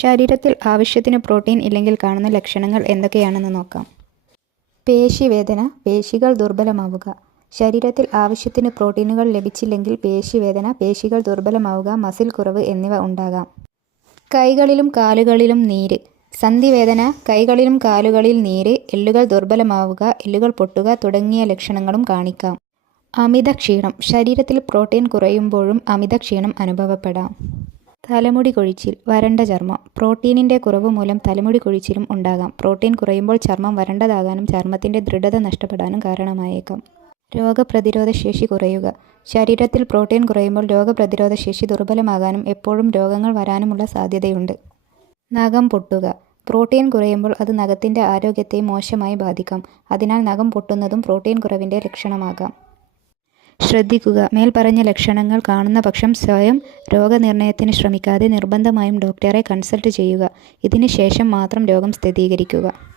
ശരീരത്തിൽ ആവശ്യത്തിന് പ്രോട്ടീൻ ഇല്ലെങ്കിൽ കാണുന്ന ലക്ഷണങ്ങൾ എന്തൊക്കെയാണെന്ന് നോക്കാം. പേശിവേദന പേശികൾ ദുർബലമാവുക. ശരീരത്തിൽ ആവശ്യത്തിന് പ്രോട്ടീനുകൾ ലഭിച്ചില്ലെങ്കിൽ പേശിവേദന പേശികൾ ദുർബലമാവുക മസിൽ കുറവ് എന്നിവ ഉണ്ടാകാം. കൈകളിലും കാലുകളിലും നീര്. സന്ധിവേദന കൈകളിലും കാലുകളിൽ നീര് എല്ലുകൾ ദുർബലമാവുക എല്ലുകൾ പൊട്ടുക തുടങ്ങിയ ലക്ഷണങ്ങളും കാണിക്കാം. അമിത ക്ഷീണം ശരീരത്തിൽ പ്രോട്ടീൻ കുറയുമ്പോഴും അമിത ക്ഷീണം അനുഭവപ്പെടാം. തലമുടി കൊഴിച്ചിൽ വരണ്ട ചർമ്മം. പ്രോട്ടീനിന്റെ കുറവ് മൂലം തലമുടി കൊഴിച്ചിലും ഉണ്ടാകാം. പ്രോട്ടീൻ കുറയുമ്പോൾ ചർമ്മം വരണ്ടതാകാനും ചർമ്മത്തിന്റെ ദൃഢത നഷ്ടപ്പെടാനും കാരണമായേക്കാം. രോഗപ്രതിരോധ ശേഷി കുറയുക. ശരീരത്തിൽ പ്രോട്ടീൻ കുറയുമ്പോൾ രോഗപ്രതിരോധ ശേഷി ദുർബലമാകാനും എപ്പോഴും രോഗങ്ങൾ വരാനുമുള്ള സാധ്യതയുണ്ട്. നഖം പൊട്ടുക. പ്രോട്ടീൻ കുറയുമ്പോൾ അത് നഖത്തിന്റെ ആരോഗ്യത്തെ മോശമായി ബാധിക്കാം. അതിനാൽ നഖം പൊട്ടുന്നതും പ്രോട്ടീൻ കുറവിന്റെ ലക്ഷണമാകാം. ശ്രദ്ധിക്കുക. മേൽപ്പറഞ്ഞ ലക്ഷണങ്ങൾ കാണുന്ന പക്ഷം സ്വയം രോഗനിർണയത്തിന് ശ്രമിക്കാതെ നിർബന്ധമായും ഡോക്ടറെ കൺസൾട്ട് ചെയ്യുക. ഇതിന് ശേഷം മാത്രം രോഗം സ്ഥിരീകരിക്കുക.